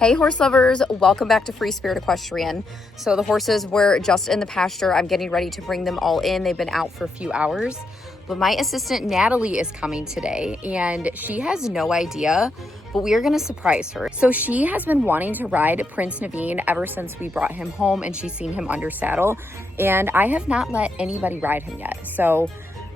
Hey horse lovers, welcome back to Free Spirit Equestrian. So the horses were just in the pasture. I'm getting ready to bring them all in. They've been out for a few hours, but my assistant Natalie is coming today and she has no idea, but we are gonna surprise her. So she has been wanting to ride Prince Naveen ever since we brought him home and she's seen him under saddle, and I have not let anybody ride him yet. So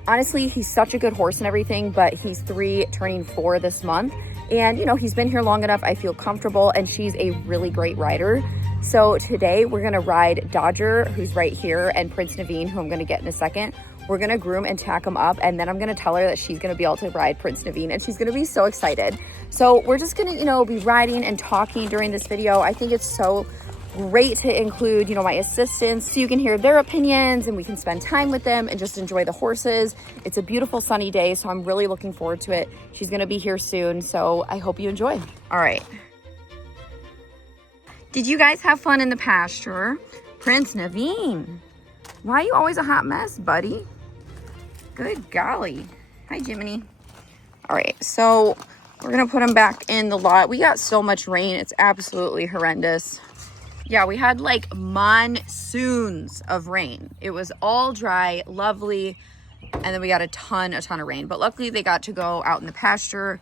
honestly, he's such a good horse and everything, but he's 3 turning 4 this month. And, you know, he's been here long enough. I feel comfortable, and she's a really great rider. So today we're going to ride Dodger, who's right here, and Prince Naveen, who I'm going to get in a second. We're going to groom and tack them up, and then I'm going to tell her that she's going to be able to ride Prince Naveen, and she's going to be so excited. So we're just going to, you know, be riding and talking during this video. I think it's so great to include, you know, my assistants so you can hear their opinions and we can spend time with them and just enjoy the horses. It's a beautiful sunny day, so I'm really looking forward to it. She's gonna be here soon, so I hope you enjoy. All right. Did you guys have fun in the pasture? Prince Naveen, why are you always a hot mess, buddy? Good golly. Hi, Jiminy. All right, so we're gonna put him back in the lot. We got so much rain, it's absolutely horrendous. Yeah, we had like monsoons of rain. It was all dry, lovely, and then we got a ton of rain. But luckily they got to go out in the pasture,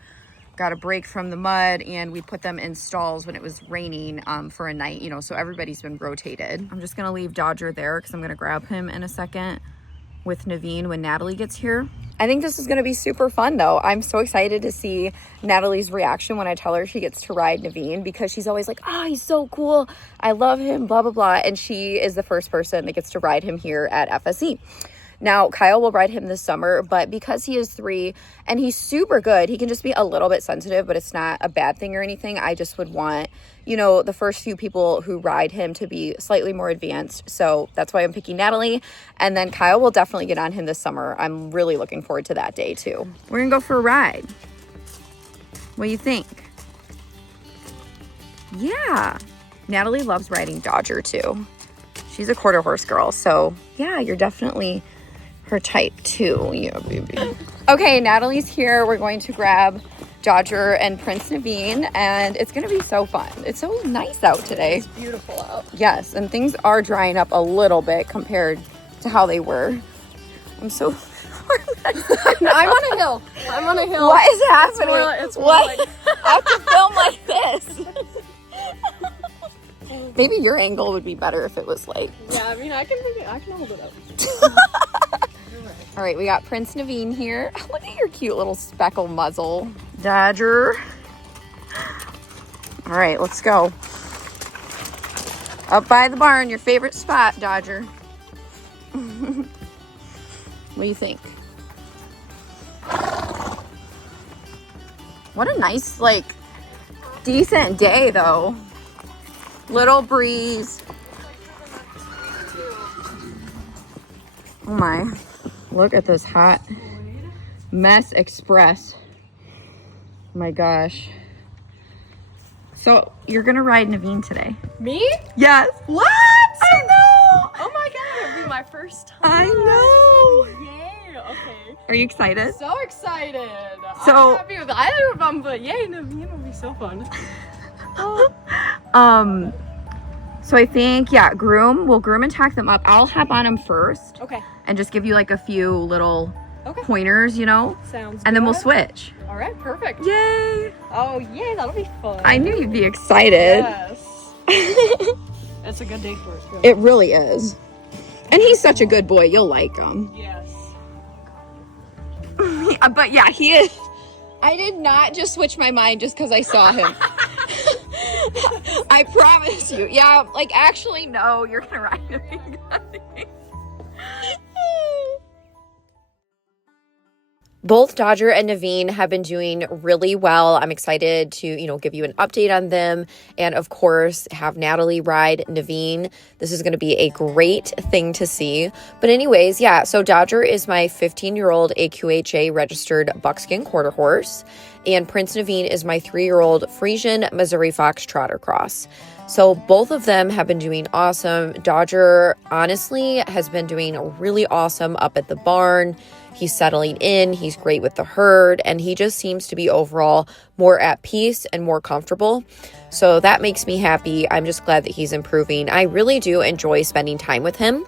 got a break from the mud, and we put them in stalls when it was raining for a night, you know, so everybody's been rotated. I'm just gonna leave Dodger there because I'm gonna grab him in a second with Naveen when Natalie gets here. I think this is going to be super fun though. I'm so excited to see Natalie's reaction when I tell her she gets to ride Naveen, because she's always like, oh, he's so cool, I love him, blah, blah, blah. And she is the first person that gets to ride him here at FSE. Now, Kyle will ride him this summer, but because he is 3 and he's super good, he can just be a little bit sensitive, but it's not a bad thing or anything. I just would want, you know, the first few people who ride him to be slightly more advanced. So that's why I'm picking Natalie. And then Kyle will definitely get on him this summer. I'm really looking forward to that day too. We're gonna go for a ride. What do you think? Yeah. Natalie loves riding Dodger too. She's a quarter horse girl. So yeah, you're definitely her type too. Yeah, baby. Okay, Natalie's here. We're going to grab Dodger and Prince Naveen, and it's gonna be so fun. It's so nice out today. It's beautiful out. Yes, and things are drying up a little bit compared to how they were. I'm so I'm on a hill. I'm on a hill. What is happening? It's more what? like... I have to film like this. Maybe your angle would be better if it was like... Yeah, I mean, I can hold it up. All right, we got Prince Naveen here. Look at your cute little speckle muzzle. Dodger. All right, let's go. Up by the barn, your favorite spot, Dodger. What do you think? What a nice, like, decent day, though. Little breeze. Oh my. Look at this hot mess express. Oh my gosh. So you're gonna ride Naveen today? Me? Yes. What? I know. Oh my god, it'll be my first time. I know. Yay. Okay. Are you excited? So excited. So- I'm happy with either of them, but yay, Naveen will be so fun. So I think, yeah, we'll groom and tack them up. I'll hop on them first. Okay. And just give you like a few little Okay. pointers, you know? Sounds good. And then we'll switch. All right, perfect. Yay. Oh, yay, that'll be fun. I knew you'd be excited. Yes. It's a good day for us. It really is. And he's such a good boy. You'll like him. Yes. But yeah, he is. I did not just switch my mind just because I saw him. I promise you. Yeah, like actually, no, you're gonna ride him. Both Dodger and Naveen have been doing really well. I'm excited to, you know, give you an update on them. And of course, have Natalie ride Naveen. This is going to be a great thing to see. But anyways, yeah, so Dodger is my 15-year-old AQHA registered buckskin quarter horse. And Prince Naveen is my 3-year-old Frisian Missouri Fox Trotter Cross. So both of them have been doing awesome. Dodger, honestly, has been doing really awesome up at the barn. He's settling in, he's great with the herd, and he just seems to be overall more at peace and more comfortable. So that makes me happy. I'm just glad that he's improving. I really do enjoy spending time with him.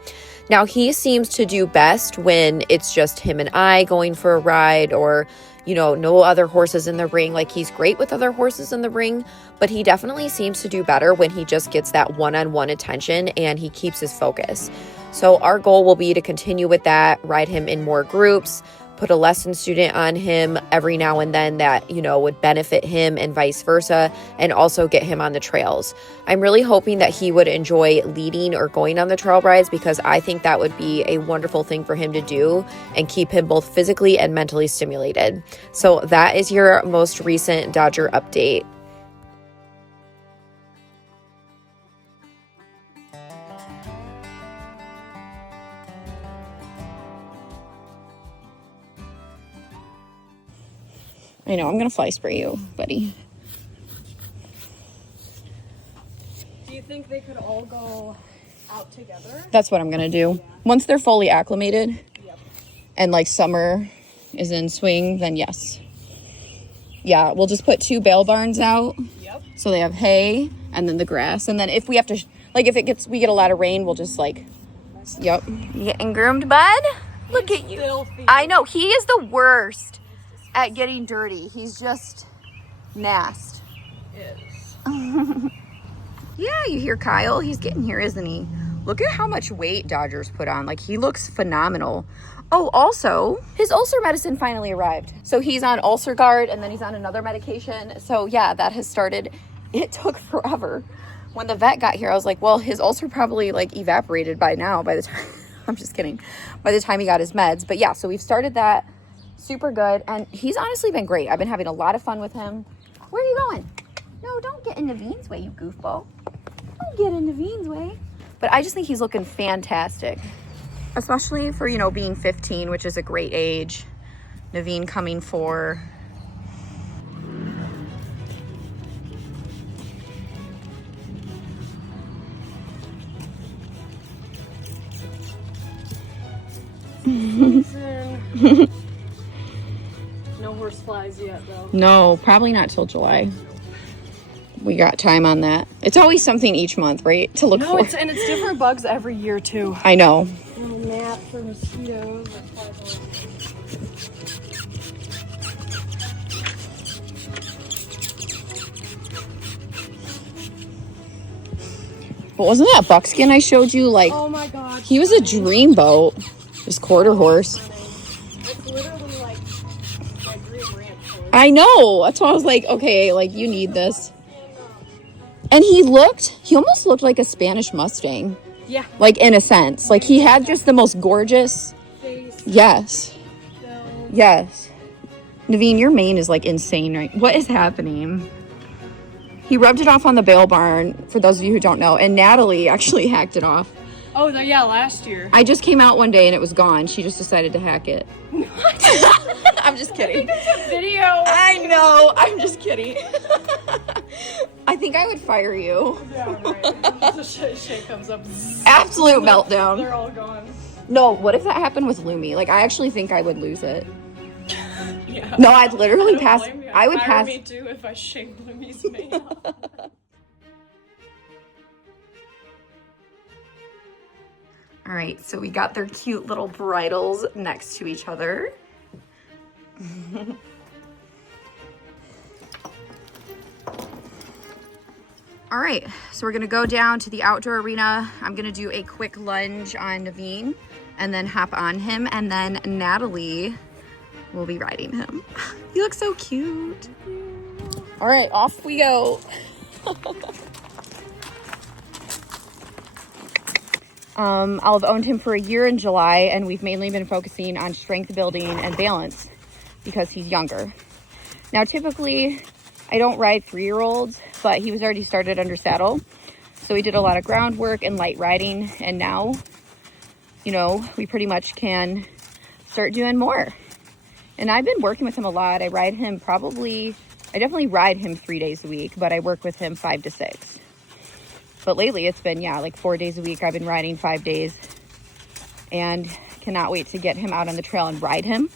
Now, he seems to do best when it's just him and I going for a ride, or, you know, no other horses in the ring. Like, he's great with other horses in the ring, but he definitely seems to do better when he just gets that one-on-one attention and he keeps his focus. So our goal will be to continue with that, ride him in more groups, put a lesson student on him every now and then that, you know, would benefit him and vice versa, and also get him on the trails. I'm really hoping that he would enjoy leading or going on the trail rides, because I think that would be a wonderful thing for him to do and keep him both physically and mentally stimulated. So that is your most recent Dodger update. I know, I'm going to fly spray you, buddy. Do you think they could all go out together? That's what I'm going to do. Yeah. Once they're fully acclimated, yep, and like summer is in swing, then yes. Yeah, we'll just put 2 bale barns out. Yep. So they have hay and then the grass. And then if we have to, like if we get a lot of rain, we'll just like, yep. You getting groomed, bud? Look at you. Filthy. I know, he is the worst at getting dirty. He's just nasty. Is. Yeah, you hear Kyle? He's getting here, isn't he? Look at how much weight Dodger's put on. Like, he looks phenomenal. Oh, also, his ulcer medicine finally arrived. So he's on ulcer guard, and then he's on another medication. So yeah, that has started. It took forever. When the vet got here, I was like, well, his ulcer probably like evaporated by now by the time, I'm just kidding, by the time he got his meds. But yeah, so we've started that. Super good, and he's honestly been great. I've been having a lot of fun with him. Where are you going? No, don't get in Naveen's way, you goofball. Don't get in Naveen's way. But I just think he's looking fantastic, especially for, you know, being 15, which is a great age. Naveen coming 4. No horse flies yet, though. No, probably not till July. We got time on that. It's always something each month, right? To look for. And it's different bugs every year, too. I know. Little gnats or mosquitoes. But wasn't that buckskin I showed you? Like, oh my God. He was a dream boat. This quarter horse. It's literally like my dream ranch horse. I know. That's why I was like, okay, like, you need this. And he almost looked like a Spanish Mustang. Yeah. Like, in a sense. Like, he had just the most gorgeous face. Yes. Yes. Naveen, your mane is like insane, right? What is happening? He rubbed it off on the bale barn, for those of you who don't know, and Natalie actually hacked it off. Oh, yeah, last year. I just came out one day and it was gone. She just decided to hack it. I'm just kidding. It's a video. I know. I'm just kidding. I think I would fire you. Yeah, right. Shit comes up. Absolute meltdown. They're all gone. No, what if that happened with Lumi? Like, I actually think I would lose it. Yeah. No, I'd literally pass. I would pass. Me too if I shaved Lumi's mane off. All right, so we got their cute little bridles next to each other. All right, so we're gonna go down to the outdoor arena. I'm gonna do a quick lunge on Naveen and then hop on him, and then Natalie will be riding him. He looks so cute. All right, off we go. I'll have owned him for a year in July, and we've mainly been focusing on strength building and balance because he's younger. Now, typically, I don't ride 3-year-olds, but he was already started under saddle. So we did a lot of groundwork and light riding, and now, you know, we pretty much can start doing more. And I've been working with him a lot. I definitely ride him 3 days a week, but I work with him 5 to 6. But lately it's been, like 4 days a week. I've been riding 5 days and cannot wait to get him out on the trail and ride him.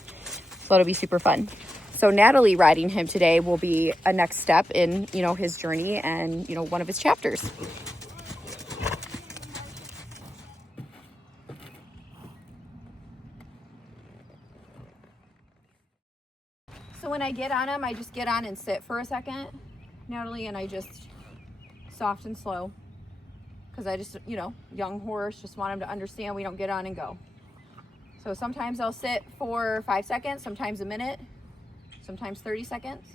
So it'll be super fun. So Natalie riding him today will be a next step in, you know, his journey and, you know, one of his chapters. So when I get on him, I just get on and sit for a second, Natalie, and I just soft and slow. Because I just, you know, young horse, just want him to understand we don't get on and go. So sometimes I'll sit for 5 seconds, sometimes a minute, sometimes 30 seconds,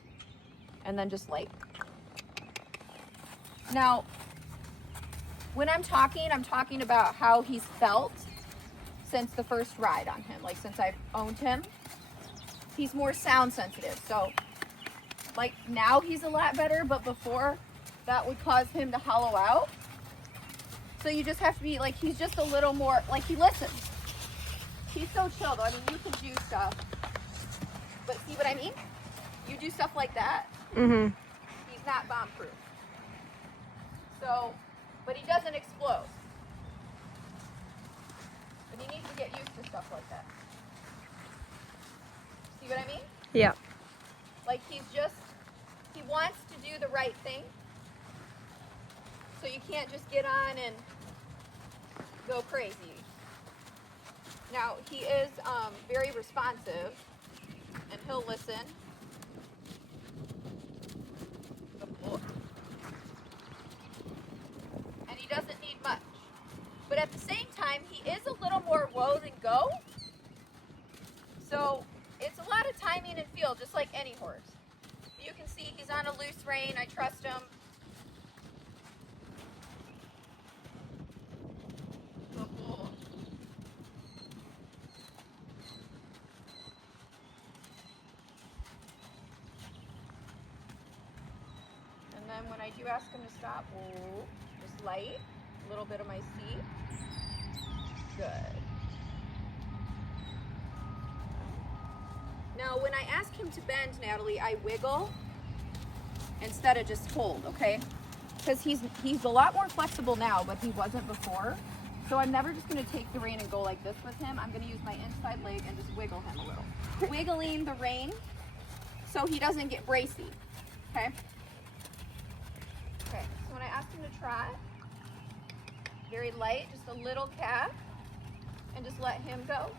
and then just light. Now, when I'm talking about how he's felt since the first ride on him, like since I've owned him. He's more sound sensitive. So like now he's a lot better, but before that would cause him to hollow out. So you just have to be like, he's just a little more, like he listens. He's so chill though. I mean, you can do stuff, but see what I mean? You do stuff like that. Mm-hmm. He's not bomb proof. So, but he doesn't explode. But he needs to get used to stuff like that. See what I mean? Yeah. Like he wants to do the right thing. So you can't just get on and go crazy. Now he is very responsive and he'll listen. And he doesn't need much. But at the same time, he is a little more whoa than go. So it's a lot of timing and feel, just like any horse. You can see he's on a loose rein. I trust him. And then when I do ask him to stop, we'll just light a little bit of my seat. Good. Now, when I ask him to bend, Natalie, I wiggle instead of just hold, okay? Because he's a lot more flexible now, but he wasn't before. So I'm never just going to take the rein and go like this with him. I'm going to use my inside leg and just wiggle him a little. Wiggling the rein so he doesn't get bracy, okay? Okay, so when I ask him to trot, very light, just a little calf, and just let him go.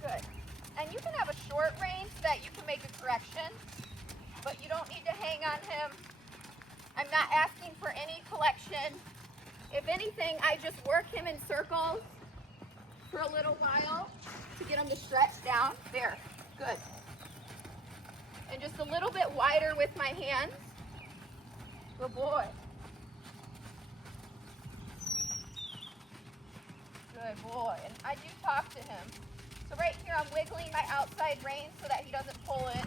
Good. And you can have a short rein so that you can make a correction, but you don't need to hang on him. I'm not asking for any collection. If anything, I just work him in circles for a little while to get him to stretch down. There, good. And just a little bit wider with my hands. Good boy. Good boy. And I do talk to him. So right here, I'm wiggling my outside rein so that he doesn't pull it.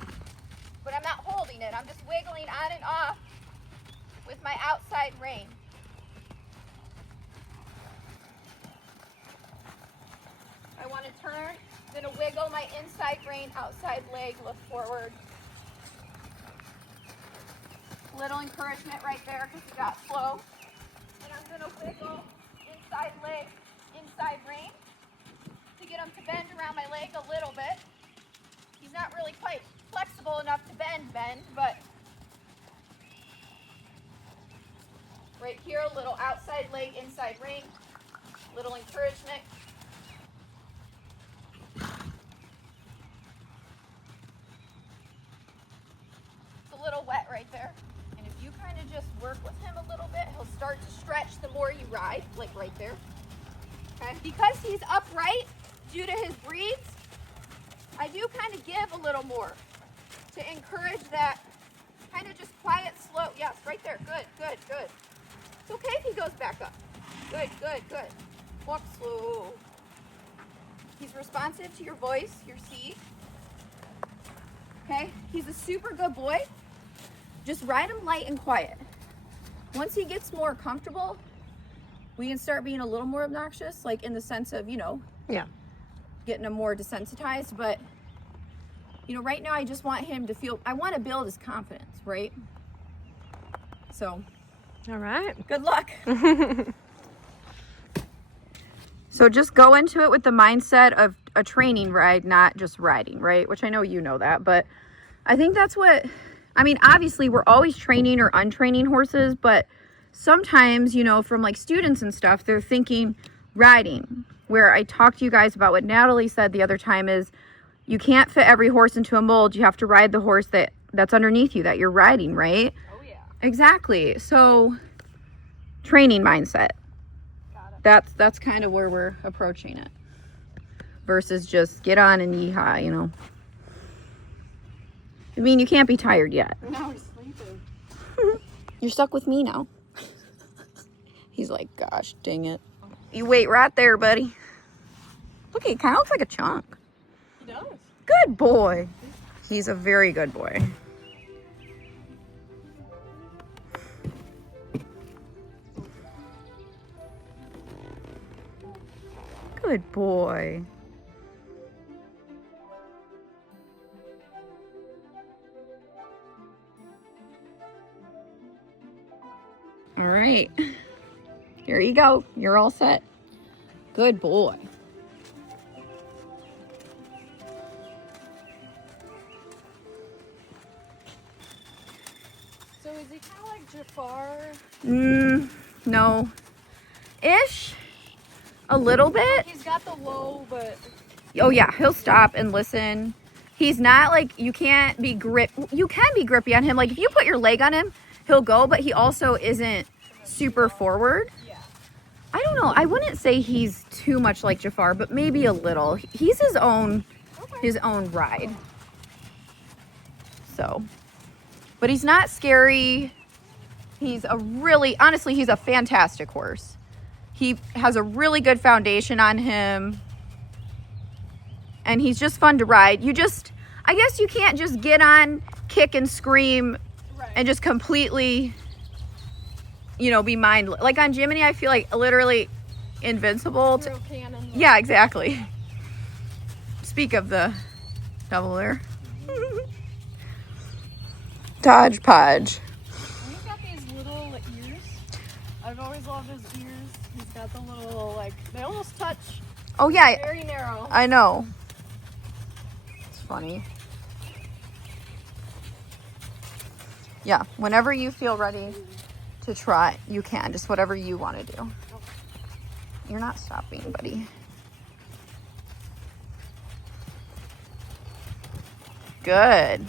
But I'm not holding it. I'm just wiggling on and off with my outside rein. I want to turn, I'm going to wiggle my inside rein, outside leg, lift forward. Little encouragement right there because he got slow. And I'm going to wiggle inside leg, inside rein to get him to bend around my leg a little bit. He's not really quite flexible enough to bend, but right here, a little outside leg, inside rein, little encouragement. It's a little wet right there. And if you kind of just work with him a little bit, he'll start to stretch the more you ride, like right there. Okay? Because he's upright due to his breeds, I do kind of give a little more to encourage that kind of just quiet, slow. Yes, right there. Good, good, good. It's okay if he goes back up. Good, good, good. Walk slow. He's responsive to your voice, your seat. Okay? He's a super good boy. Just ride him light and quiet. Once he gets more comfortable, we can start being a little more obnoxious, like in the sense of, you know, Yeah. getting him more desensitized. But, you know, right now I just want him to feel, I want to build his confidence, right? So, All right. good luck. So just go into it with the mindset of a training ride, not just riding, right? Which I know you know that, but I think that's what, I mean, obviously we're always training or untraining horses, but sometimes, you know, from like students and stuff, they're thinking riding, where I talked to you guys about what Natalie said the other time is you can't fit every horse into a mold. You have to ride the horse that's underneath you that you're riding, right? Oh yeah. Exactly. So training mindset. Got it. That's kind of where we're approaching it versus just get on and yeehaw, you know. I mean, you can't be tired yet. Now he's sleeping. You're stuck with me now. He's like, gosh, dang it. You wait right there, buddy. Look, he kind of looks like a chunk. He does. Good boy. He's a very good boy. Good boy. All right. Here you go. You're all set. Good boy. So is he kind of like Jafar? No. Ish. A little bit. He's got the low, but Oh yeah, he'll stop and listen. He's not like, you can be grippy on him. Like if you put your leg on him, he'll go, but he also isn't super forward. yeah. I don't know. I wouldn't say he's too much like Jafar, but maybe a little. He's his own ride. So, but he's not scary. Honestly, he's a fantastic horse. He has a really good foundation on him. And he's just fun to ride. I guess you can't just get on, kick and scream Right. and just completely, you know, be mindless. Like on Jiminy, I feel like literally invincible. Throw cannon. Yeah, exactly. Speak of the devil there. Dodge Podge. And he's got these little ears. I've always loved his ears. He's got the little, like, they almost touch. Oh yeah, Very narrow. I know. It's funny. Yeah, whenever you feel ready to try, you can. Just whatever you want to do. You're not stopping, buddy. Good.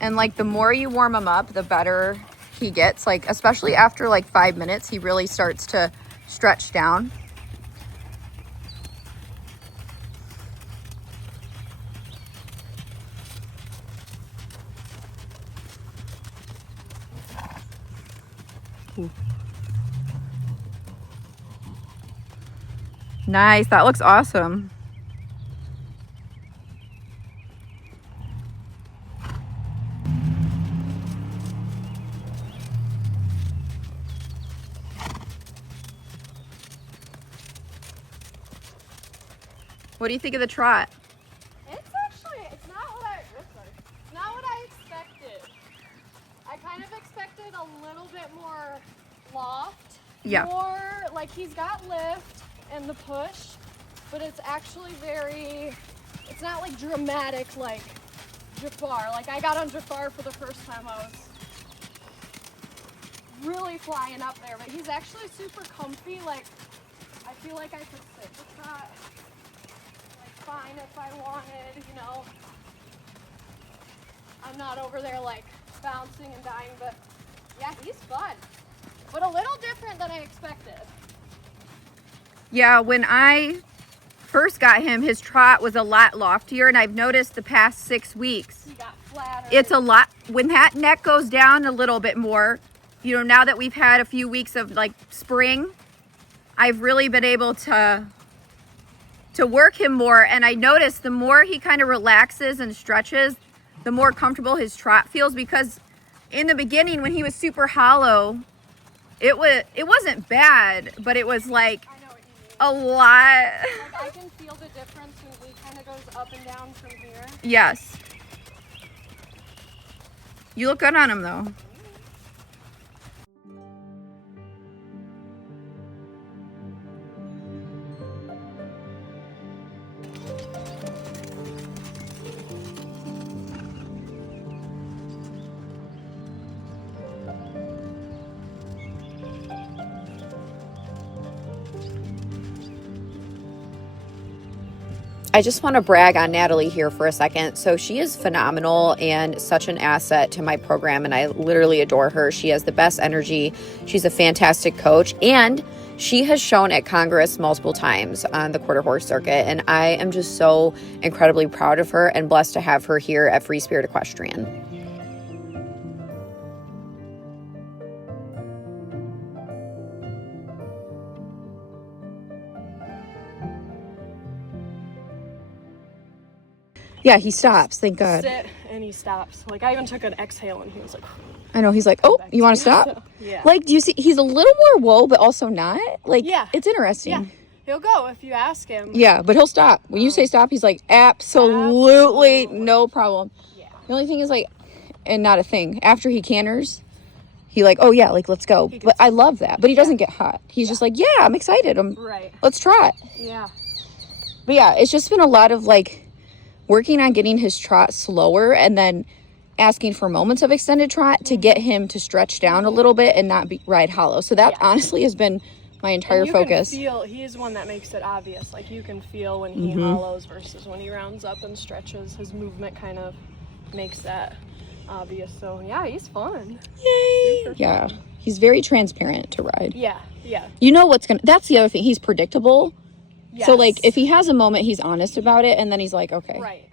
And like the more you warm him up, the better he gets. Like especially after like 5 minutes, he really starts to stretch down. Nice. That looks awesome. What do you think of the trot? It's not what I expected. I kind of expected a little bit more loft. Yeah. More, like he's got lift and the push, but it's actually it's not like dramatic like Jafar. Like I got on Jafar for the first time, I was really flying up there, but he's actually super comfy. Like I feel like I could sit the trot like fine if I wanted, you know. I'm not over there like bouncing and dying, but yeah, he's fun. But a little different than I expected. Yeah, when I first got him, his trot was a lot loftier, and I've noticed the past 6 weeks, He got flatter. it's a lot, when that neck goes down a little bit more, you know, now that we've had a few weeks of like spring, I've really been able to work him more. And I noticed the more he kind of relaxes and stretches, the more comfortable his trot feels, because in the beginning when he was super hollow, it wasn't bad, but it was like I know what you mean. a lot. Like I can feel the difference when he kind of goes up and down from here. Yes. You look good on him though. I just want to brag on Natalie here for a second. So she is phenomenal and such an asset to my program, and I literally adore her. She has the best energy. She's a fantastic coach, and she has shown at Congress multiple times on the quarter horse circuit, and I am just so incredibly proud of her and blessed to have her here at Free Spirit Equestrian. Yeah, he stops. Thank God. Sit and he stops. Like, I even took an exhale and he was like, I know. He's like, oh, you want to stop? yeah. Like, do you see? He's a little more whoa, but also not. Like, Yeah. It's interesting. Yeah. He'll go if you ask him. Yeah, but he'll stop. When you say stop, he's like, absolutely no problem. Yeah. The only thing is, like, and not a thing, after he canters, he like, oh yeah, like, let's go. But I love that. But he doesn't get hot. He's just like, yeah, I'm excited. Right. Let's trot. Yeah. But yeah, it's just been a lot of like working on getting his trot slower and then asking for moments of extended trot to get him to stretch down a little bit and not ride hollow. So that honestly has been my entire focus. Can feel, he is one that makes it obvious. Like, you can feel when he hollows versus when he rounds up and stretches. His movement kind of makes that obvious. So yeah, he's fun. Yay! Super Yeah, fun. he's very transparent to ride. Yeah, yeah. You know what's gonna. That's the other thing. He's predictable. Yes. So like, if he has a moment, he's honest about it, and then he's like, okay. Right.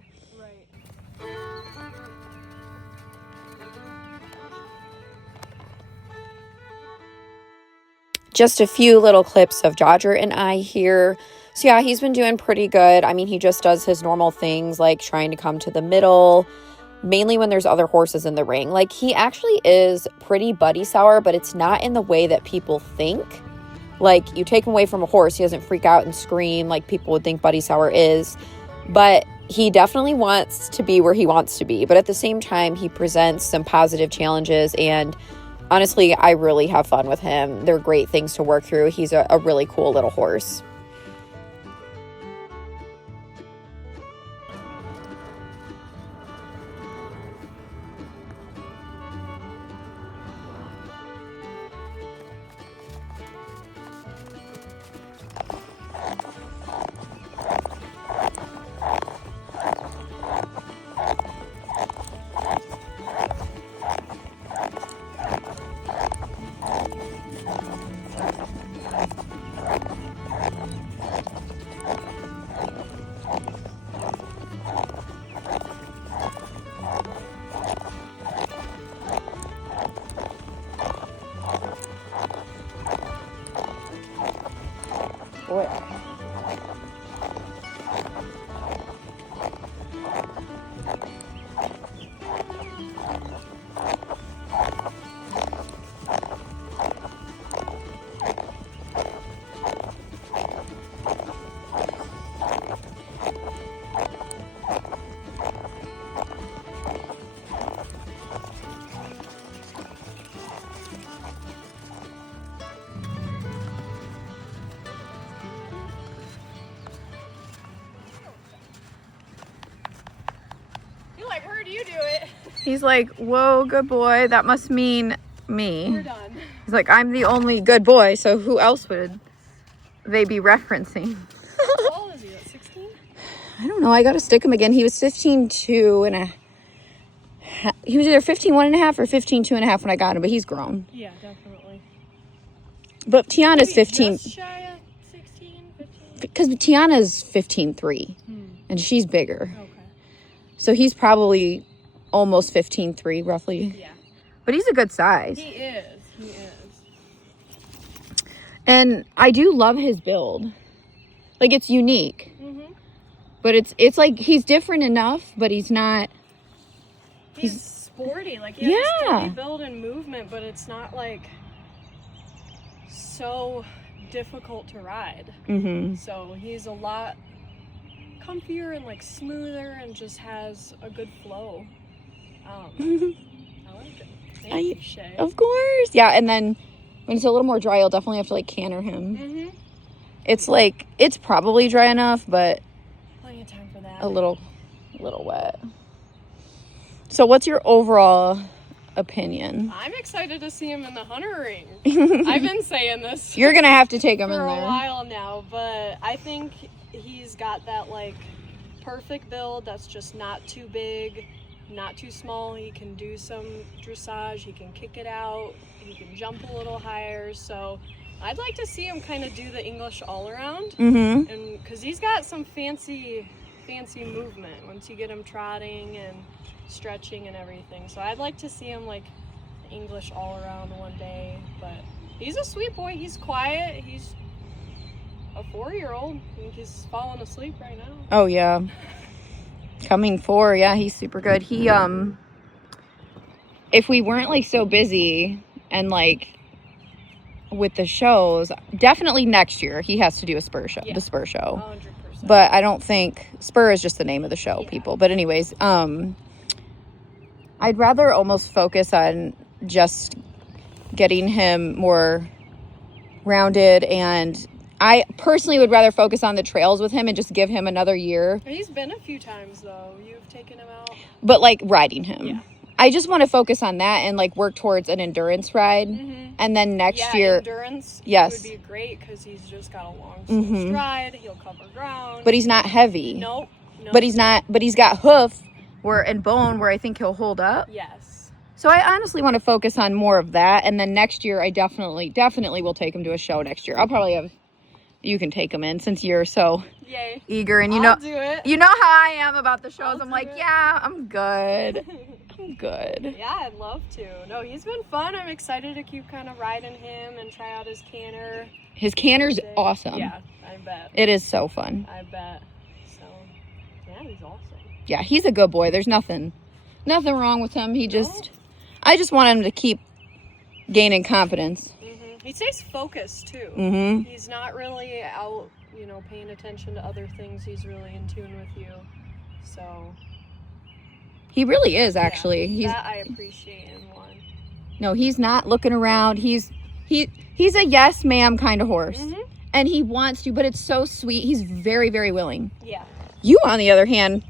Just a few little clips of Dodger and I here. So yeah, he's been doing pretty good. I mean, he just does his normal things like trying to come to the middle, mainly when there's other horses in the ring. Like, he actually is pretty buddy sour, but it's not in the way that people think. Like, you take him away from a horse, he doesn't freak out and scream like people would think buddy sour is. But he definitely wants to be where he wants to be. But at the same time, he presents some positive challenges, and honestly, I really have fun with him. They're great things to work through. He's a really cool little horse. Boy. Heard you do it. He's like, whoa, good boy. That must mean me. We're done. He's like, I'm the only good boy, so who else would they be referencing? How old is he? 16? I don't know. I got to stick him again. He was 15.2 and a half. He was either 15.1.5 or 15.2.5 when I got him, but he's grown. Yeah, definitely. But Tiana's 15. Just shy of 16, 15? Because Tiana's 15.3 and she's bigger. Okay. So he's probably almost 15.3 roughly. Yeah. But he's a good size. He is. He is. And I do love his build. Like, it's unique. Mm-hmm. But it's like he's different enough, but he's not. He's sporty. Like, he has a Yeah. steady build and movement, but it's not like so difficult to ride. Mm-hmm. So he's a lot comfier and like smoother and just has a good flow. I like it. Thank you, Shay. Of course. Yeah, and then when it's a little more dry, you'll definitely have to like canter him. Mm-hmm. It's like, it's probably dry enough, but Plenty of time for that. a little wet. So what's your overall opinion? I'm excited to see him in the hunter ring. I've been saying this You're gonna have to take him for in a there. while now, but I think he's got that like perfect build that's just not too big, not too small. He can do some dressage, he can kick it out, he can jump a little higher. So I'd like to see him kind of do the English all around. Mm-hmm. And because he's got some fancy movement once you get him trotting and stretching and everything. So I'd like to see him like English all around one day. But he's a sweet boy. He's quiet. He's a 4-year-old. I think he's falling asleep right now. Oh yeah. Coming 4, yeah, he's super good. He if we weren't like so busy and like with the shows, definitely next year he has to do a spur show, the spur show. 100%. But I don't think spur is just the name of the show, people. But anyways, I'd rather almost focus on just getting him more rounded, and I personally would rather focus on the trails with him and just give him another year. He's been a few times though. You've taken him out. But like riding him. Yeah. I just want to focus on that and like work towards an endurance ride. Mm-hmm. And then next year. Endurance Yes. would be great because he's just got a long Mm-hmm. stride. He'll cover ground. But he's not heavy. Nope. But he's got hoof and bone where I think he'll hold up. Yes. So I honestly want to focus on more of that. And then next year, I definitely will take him to a show next year. I'll probably have, you can take him in since you're so Yay. eager. And I'll do it. You know how I am about the shows. I'll I'm do like, it. yeah, I'm good. I'm good. Yeah, I'd love to. No, he's been fun. I'm excited to keep kind of riding him and try out his canter. His canter's awesome. Yeah, I bet. It is so fun. I bet. So, yeah, he's awesome. Yeah, he's a good boy. There's nothing wrong with him. I just want him to keep gaining confidence. Mm-hmm. He stays focused too. Mm-hmm. He's not really out, paying attention to other things. He's really in tune with you. So He really is, actually. Yeah, that I appreciate in one. No, he's not looking around. He's a yes ma'am kind of horse. Mm-hmm. And he wants to, but it's so sweet. He's very, very willing. Yeah. You, on the other hand,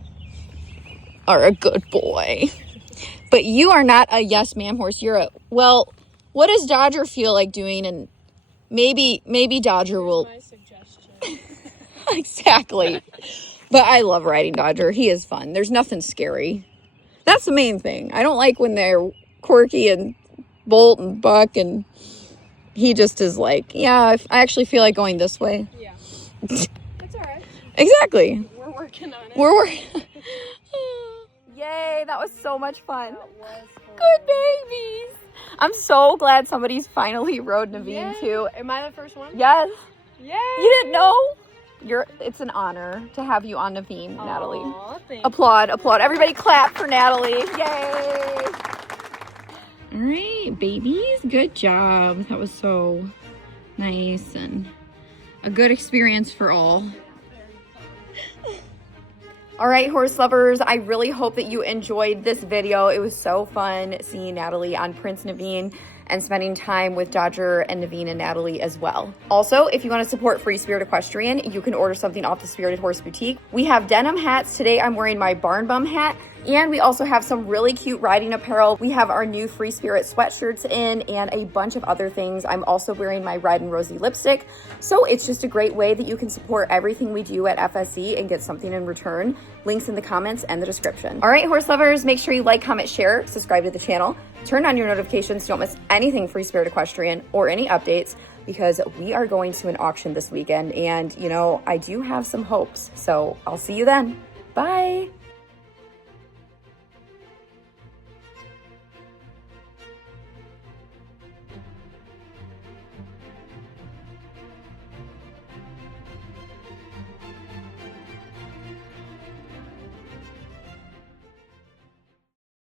are a good boy. But you are not a yes ma'am horse. What does Dodger feel like doing? And maybe Dodger will. My suggestion. Exactly. But I love riding Dodger. He is fun. There's nothing scary. That's the main thing. I don't like when they're quirky and bolt and buck, and he just is like, yeah, I actually feel like going this way. Yeah. It's all right. Exactly. We're working on it. We're working. Yay, that was so much fun. That was fun. Good babies. I'm so glad somebody's finally rode Naveen Yay. too. Am I the first one? Yes. Yay! You didn't know? It's an honor to have you on Naveen, Natalie. Aw, thank Applaud. Everybody clap for Natalie. Yay. All right, babies. Good job. That was so nice and a good experience for all. All right, horse lovers, I really hope that you enjoyed this video. It was so fun seeing Natalie on Prince Naveen and spending time with Dodger and Naveen and Natalie as well. Also, if you want to support Free Spirit Equestrian, you can order something off the Spirited Horse Boutique. We have denim hats. Today I'm wearing my barn bum hat, and we also have some really cute riding apparel. We have our new Free Spirit sweatshirts in and a bunch of other things. I'm also wearing my Ridden Rosie lipstick. So it's just a great way that you can support everything we do at FSE and get something in return. Links in the comments and the description. All right, horse lovers, make sure you like, comment, share, subscribe to the channel, turn on your notifications so you don't miss anything Free Spirit Equestrian or any updates, because we are going to an auction this weekend, and I do have some hopes. So I'll see you then. Bye.